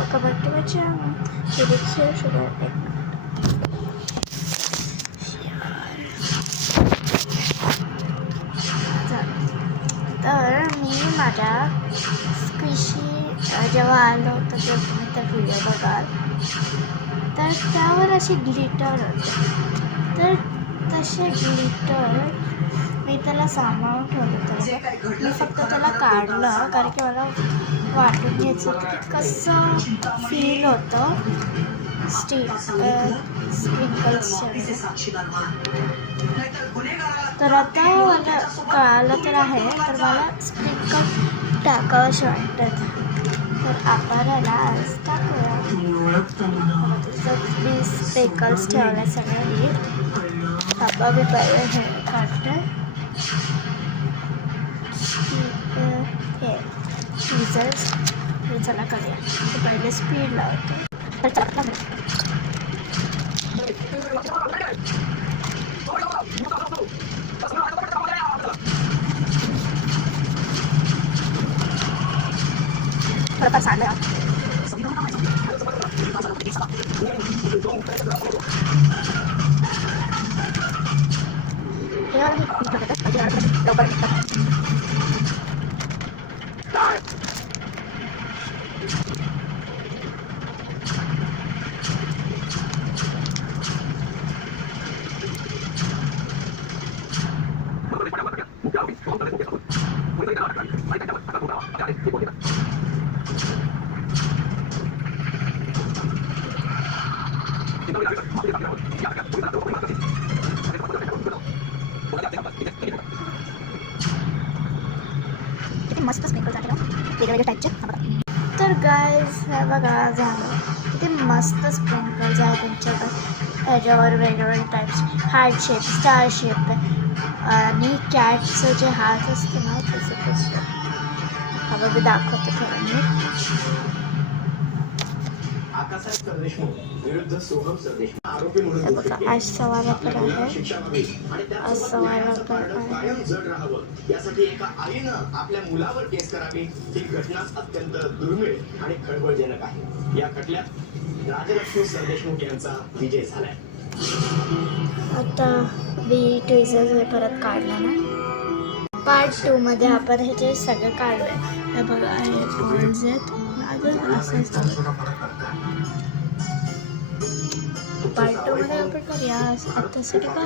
Welcome back to my channel. तर मी माझ्या स्क्विशी जेव्हा आलं होतं जर तुम्ही त्या व्हिडिओ बघाल तर त्यावर असे ग्लिटर होते. तर तसे ग्लिटर मी त्याला सांभाळून ठेवलं होतं. मी फक्त त्याला काढलं कारण की मला वाटून घ्यायचं होतं की कसं फील होतं स्प्रिंकल्स. तर आता मला कळालं तर आहे, तर मला स्प्रिंकल टाकावंसे वाटतात. तर आपण याला आज टाकूया. मी स्प्रिंकल्स ठेवले सगळे नीट. आपण मी पहिले हे काढते. हे टीजर्स हे चला करूया. तर पहिले स्पीड लावते. तर चला थोडंफार सांडलं. किती मस्त स्प्रिंकल झाले वेगवेगळ्या टाईपचे. तर गाईज हे बघा झालं किती मस्त स्प्रिंकल्स आहे त्यांच्याकडे. ह्याच्यावर वेगवेगळे types heart shape, star shape आणि कॅटचं जे हात असतं ना तसं हा मी दाखवते थोडं नीट. असा वाला पण आहे, असा वाला पण आहे. यासाठी एका आईनं आपल्या मुलावर केस करावी ही घटना अत्यंत दुर्मिळ आणि खळबळजनक आहे. या खटल्यात राजलक्ष्मी सरदेशमुख यांचा विजय झालाय. आता मी टीजर परत काढला ना. पार्ट 2 मध्ये आपण ह्याचे सगळं काढूया. हे बघा हे बॉल्स आहेत. असं पार्ट 2 मध्ये आपण करूया. आतासाठी काय